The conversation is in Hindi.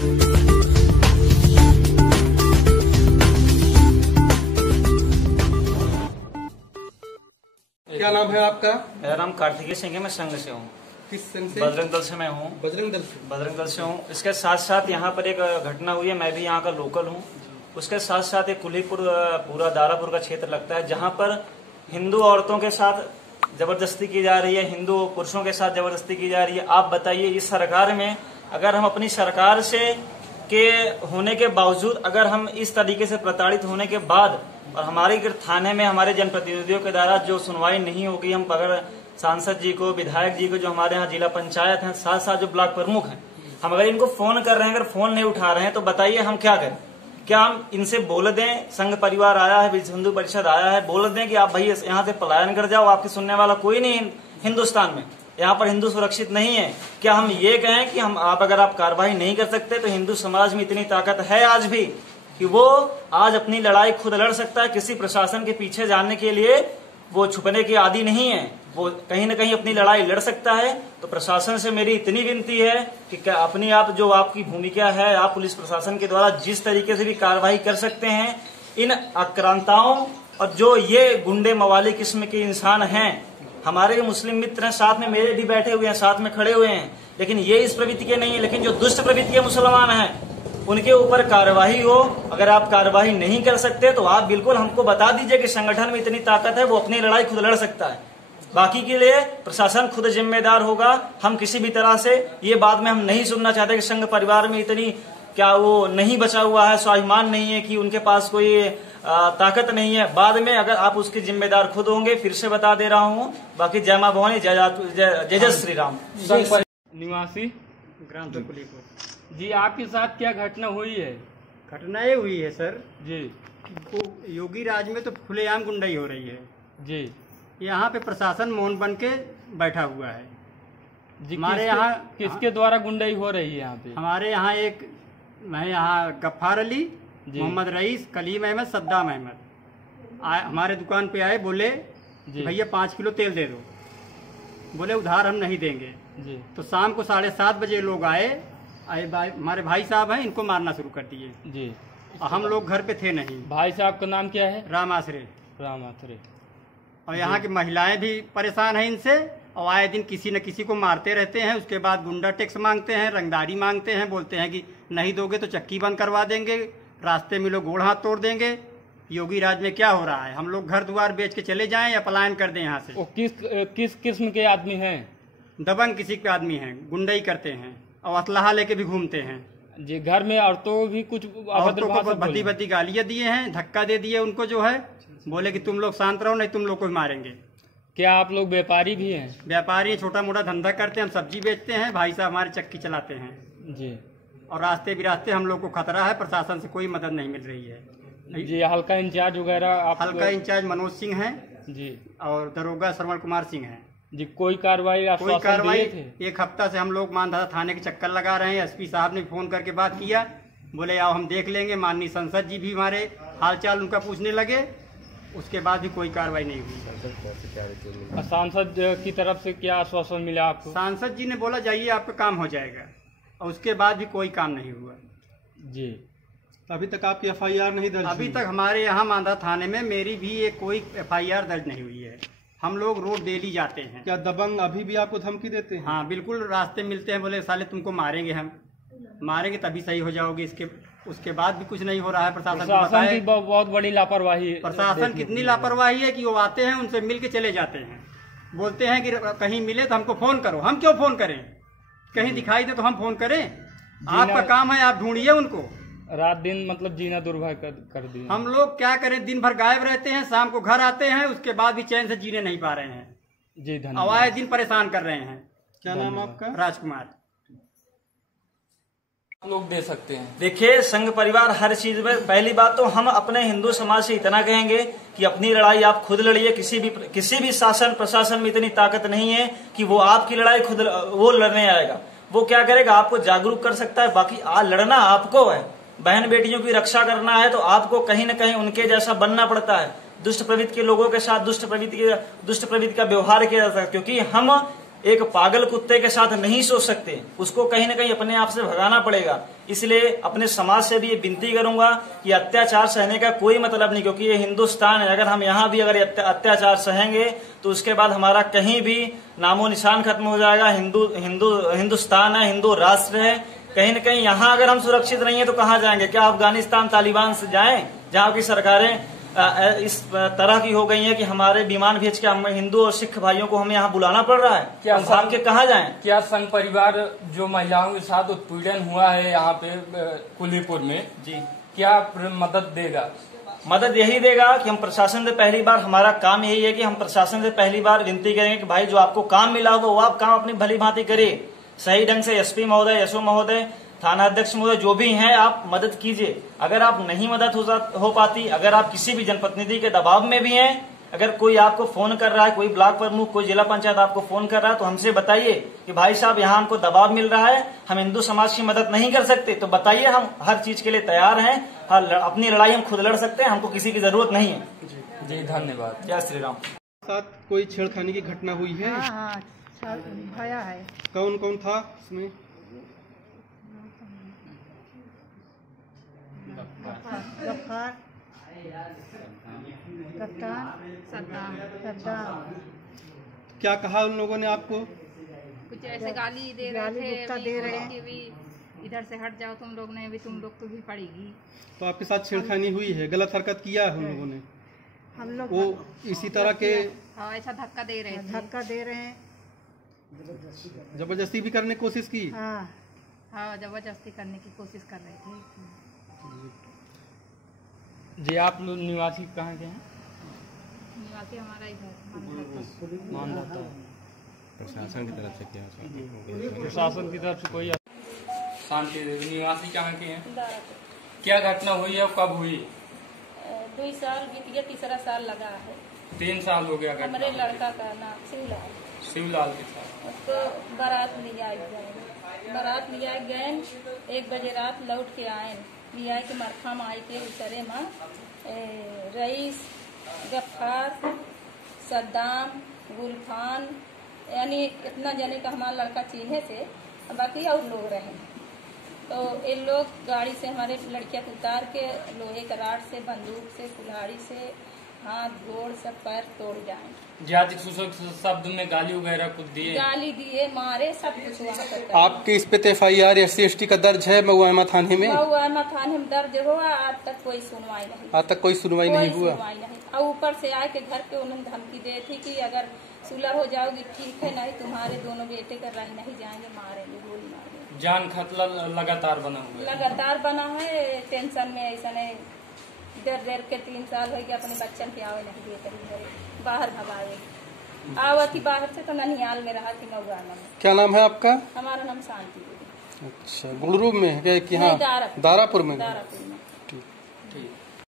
क्या नाम है आपका? मेरा नाम कार्तिकेय सिंह है। मैं संघ से हूँ। किस संघ से? बजरंग दल से मैं हूँ। बजरंग दल से हूँ। इसके साथ साथ यहाँ पर एक घटना हुई है, मैं भी यहाँ का लोकल हूँ। उसके साथ साथ एक कुलीपुर पूरा दारापुर का क्षेत्र लगता है, जहाँ पर हिंदू औरतों के साथ जबरदस्ती की जा रही है, हिंदू पुरुषों के साथ जबरदस्ती की जा रही है। आप बताइए, इस सरकार में अगर हम अपनी सरकार से के होने के बावजूद अगर हम इस तरीके से प्रताड़ित होने के बाद और हमारे थाने में हमारे जनप्रतिनिधियों के द्वारा जो सुनवाई नहीं होगी, हम अगर सांसद जी को, विधायक जी को, जो हमारे यहाँ जिला पंचायत है, साथ साथ जो ब्लॉक प्रमुख हैं, हम अगर इनको फोन कर रहे हैं, अगर फोन नहीं उठा रहे हैं, तो बताइए हम क्या करें? क्या हम इनसे बोल दें, संघ परिवार आया है, विश्व हिंदू परिषद आया है, बोल दें कि आप भाई यहाँ से पलायन कर जाओ, आपकी सुनने वाला कोई नहीं हिंदुस्तान में, यहाँ पर हिंदू सुरक्षित नहीं है? क्या हम ये कहें कि अगर आप कार्रवाई नहीं कर सकते, तो हिंदू समाज में इतनी ताकत है आज भी कि वो आज अपनी लड़ाई खुद लड़ सकता है, किसी प्रशासन के पीछे जाने के लिए वो छुपने के आदी नहीं है, वो कहीं न कहीं अपनी लड़ाई लड़ सकता है। तो प्रशासन से मेरी इतनी विनती है कि क्या अपनी आप जो आपकी भूमिका है, आप पुलिस प्रशासन के द्वारा जिस तरीके से भी कार्रवाई कर सकते हैं, इन आक्रांताओं और जो ये गुंडे मवाली किस्म के इंसान हैं, हमारे मुस्लिम मित्र हैं, साथ में मेरे भी बैठे हुए हैं, साथ में खड़े हुए हैं, लेकिन ये इस प्रवृत्ति के नहीं है, लेकिन जो दुष्ट प्रवृत्ति के मुसलमान हैं उनके ऊपर कार्रवाई हो। अगर आप कार्रवाई नहीं कर सकते तो आप बिल्कुल हमको बता दीजिए कि संगठन में इतनी ताकत है, वो अपनी लड़ाई खुद लड़ सकता है। बाकी के लिए प्रशासन खुद जिम्मेदार होगा। हम किसी भी तरह से ये बात में हम नहीं सुनना चाहते कि संघ परिवार में इतनी क्या वो नहीं बचा हुआ है, स्वाभिमान नहीं है, कि उनके पास कोई ताकत नहीं है। बाद में अगर आप उसके जिम्मेदार खुद होंगे, फिर से बता दे रहा हूँ। बाकी जय मां भवानी, जय जय श्री राम। निवासी ग्राम कुलीपुर जी, आपके साथ क्या घटना हुई है? घटना ये हुई है सर जी, योगी राज में तो खुलेआम गुंडाई हो रही है जी। यहाँ पे प्रशासन मौन बन के बैठा हुआ है जी। हमारे यहाँ किसके द्वारा गुंडाई हो रही है यहाँ पे? हमारे यहाँ मैं यहाँ गफ्फार अली, मोहम्मद रईस, कलीम अहमद, सद्दाम अहमद हमारे दुकान पे आए, बोले भैया 5 किलो तेल दे दो। बोले उधार हम नहीं देंगे जी। तो शाम को 7:30 बजे लोग आए, हमारे भाई साहब हैं, इनको मारना शुरू कर दिए जी। हम लोग घर पे थे नहीं। भाई साहब का नाम क्या है? राम आसरे। राम आसरे। और यहाँ की महिलाएं भी परेशान हैं इनसे, और आए दिन किसी न किसी को मारते रहते हैं। उसके बाद गुंडा टैक्स मांगते हैं, रंगदारी मांगते हैं, बोलते हैं कि नहीं दोगे तो चक्की बंद करवा देंगे, रास्ते में लोग गोड़ हाथ तोड़ देंगे। योगी राज में क्या हो रहा है? हम लोग घर द्वार बेच के चले जाएं या पलायन कर दें यहाँ से? वो किस किस्म के आदमी हैं? दबंग किसी के आदमी हैं, गुंडाई करते हैं और असलहा लेके भी घूमते हैं जी। घर में औरतों भी कुछ भद्दी भद्दी गालियां दिए हैं, धक्का दे दिए उनको, जो है बोले कि तुम लोग शांत रहो, नहीं तुम लोग को मारेंगे। क्या आप लोग व्यापारी भी हैं? व्यापारी, छोटा मोटा धंधा करते हैं, हम सब्जी बेचते हैं, भाई साहब हमारे चक्की चलाते हैं जी। और रास्ते बिरास्ते हम लोग को खतरा है, प्रशासन से कोई मदद नहीं मिल रही है जी। हल्का इंचार्ज वगैरह? हल्का इंचार्ज मनोज सिंह है जी, और दरोगा श्रवण कुमार सिंह है जी। कोई कार्रवाई? 1 हफ्ता से हम लोग मानधाता थाने के चक्कर लगा रहे हैं। एसपी साहब ने फोन करके बात किया, बोले आओ हम देख लेंगे। माननीय संसद जी भी हमारे हालचाल उनका पूछने लगे, उसके बाद भी कोई कार्रवाई नहीं हुई। सांसद की तरफ से क्या आश्वासन मिला आपको? सांसद जी ने बोला जाइए आपका काम हो जाएगा, और उसके बाद भी कोई काम नहीं हुआ जी। अभी तक आपकी FIR नहीं दर्ज? अभी तक हमारे यहाँ मानधा थाने में मेरी भी कोई FIR दर्ज नहीं हुई है। हम लोग रोड डेली जाते हैं। क्या दबंग अभी भी आपको धमकी देते हैं? हाँ बिल्कुल, रास्ते मिलते हैं, बोले साले तुमको मारेंगे, हम मारेंगे तभी सही हो जाओगे। उसके बाद भी कुछ नहीं हो रहा है। प्रशासन की बहुत बड़ी लापरवाही। प्रशासन कितनी लापरवाही है कि वो आते हैं, उनसे मिल के चले जाते हैं, बोलते हैं कि कहीं मिले तो हमको फोन करो। हम क्यों फोन करें? कहीं दिखाई दे तो हम फोन करें? आपका काम है, आप ढूंढिए उनको। रात दिन मतलब जीना दुर्भर कर दिया। हम लोग क्या करें, दिन भर गायब रहते हैं, शाम को घर आते हैं, उसके बाद भी चैन से जीने नहीं पा रहे हैं जी। धन्यवाद। आए दिन परेशान कर रहे हैं। क्या नाम आपका? राजकुमार। लोग दे सकते हैं। देखिए, संघ परिवार हर चीज में, पहली बात तो हम अपने हिंदू समाज से इतना कहेंगे कि अपनी लड़ाई आप खुद लड़िए। किसी भी शासन प्रशासन में इतनी ताकत नहीं है कि वो आपकी लड़ाई खुद वो लड़ने आएगा। वो क्या करेगा, आपको जागरूक कर सकता है, बाकी लड़ना आपको है। बहन बेटियों की रक्षा करना है तो आपको कहीं न कहीं उनके जैसा बनना पड़ता है। दुष्ट प्रवृत्ति के लोगों के साथ दुष्ट प्रवृत्ति का व्यवहार किया जाता है, क्योंकि हम एक पागल कुत्ते के साथ नहीं सो सकते, उसको कहीं ना कहीं अपने आप से भगाना पड़ेगा। इसलिए अपने समाज से भी ये विनती करूंगा कि अत्याचार सहने का कोई मतलब नहीं, क्योंकि ये हिंदुस्तान है। अगर हम यहाँ भी अगर अत्याचार सहेंगे तो उसके बाद हमारा कहीं भी नामो निशान खत्म हो जाएगा। हिंदुस्तान है, हिंदू राष्ट्र है। कहीं न कहीं यहाँ अगर हम सुरक्षित नहीं है तो कहाँ जाएंगे? क्या अफगानिस्तान तालिबान से जाएं, जहाँ की सरकारें इस तरह की हो गई है कि हमारे विमान भेज के हम हिंदू और सिख भाइयों को हमें यहाँ बुलाना पड़ रहा है? क्या हम भाग के कहाँ जाएं? क्या संघ परिवार जो महिलाओं के साथ उत्पीड़न हुआ है यहाँ पे कुलीपुर में जी, क्या मदद देगा? मदद यही देगा कि हम प्रशासन से पहली बार, हमारा काम यही है कि हम प्रशासन से पहली बार विनती करेंगे कि भाई जो आपको काम मिला होगा वो आप काम अपनी भली भांति करिए, सही ढंग से। एसपी महोदय, एसओ महोदय, थाना अध्यक्ष महोदय, जो भी हैं, आप मदद कीजिए। अगर आप नहीं मदद हो पाती, अगर आप किसी भी जनप्रतिनिधि के दबाव में भी हैं, अगर कोई आपको फोन कर रहा है, कोई ब्लॉक प्रमुख, कोई जिला पंचायत आपको फोन कर रहा है, तो हमसे बताइए कि भाई साहब यहाँ हमको दबाव मिल रहा है, हम हिंदू समाज की मदद नहीं कर सकते, तो बताइए, हम हर चीज के लिए तैयार हैं। अपनी लड़ाई हम खुद लड़ सकते हैं, हमको किसी की जरूरत नहीं है। जी धन्यवाद। जय श्री राम। साथ कोई छेड़खानी की घटना हुई है? हाँ, भया है। कौन कौन था उसमें? गफ्फार, कप्तान, सद्दाम। क्या कहा उन लोगों ने आपको? कुछ ऐसे गाली दे रहे थे कि भी इधर से हट जाओ तुम लोग, नहीं भी तुम लोग को भी पड़ेगी। तो आपके साथ छेड़खानी हुई है, गलत हरकत किया है उन लोगों ने? हम लोग वो इसी तरह के हाँ, ऐसा धक्का दे रहे हैं। जबरदस्ती भी करने की कोशिश की? हाँ, जबरदस्ती करने की कोशिश कर रहे थे। जी आप लोग निवासी कहाँ के हैं? निवासी हमारा इधर मानदाता। प्रशासन की तरफ से क्या? प्रशासन की तरफ से कोई शांति देवी। निवासी कहाँ के हैं? क्या घटना हुई है और कब हुई? 2 साल बीत गया, 3रा साल लगा है। 3 साल हो गया। हमारे लड़का का नाम शिवलाल के साथ उसको बारात लिया गए 1 बजे रात लौट के आए लिया के मरखा में आई के उतरे माँ रईस, गफ्फार, सद्दाम, गुलफान, यानी इतना जने का हमारा लड़का चीन्हे थे, बाकी और लोग रहे। तो इन लोग गाड़ी से हमारे लड़किया को उतार के लोहे का राड से, बंदूक से, कुल्हाड़ी से हाथ गोड़ सब पैर तोड़ जाए। जाति सूचक शब्द में गाली वगैरह कुछ दिए? गाली दिए, मारे, सब कुछ वहाँ पर। आपके इस पे FIR SC/ST का दर्ज है महुआमा थाने में? महुआमा थाने में दर्ज हुआ, आज तक कोई सुनवाई नहीं। आज तक कोई सुनवाई नहीं हुआ? और ऊपर से आए के घर पे उन्होंने धमकी दी थी कि अगर सुलह हो जाओगी ठीक है, नहीं तुम्हारे दोनों बेटे का रह नहीं जाएंगे, मारेंगे, गोली मारेंगे। जान खतरा लगातार बना हुआ है? लगातार बना है। टेंशन में ऐसा नहीं, देर के 3 साल हो गया, अपने बच्चन के आवे नहीं देते, बाहर भगावे। आवती बाहर से तो ननिहाल में रहा थी, महुआमा में। क्या नाम है आपका? हमारा नाम शांति देवी। अच्छा, गुलरूब में है क्या? दारापुर में।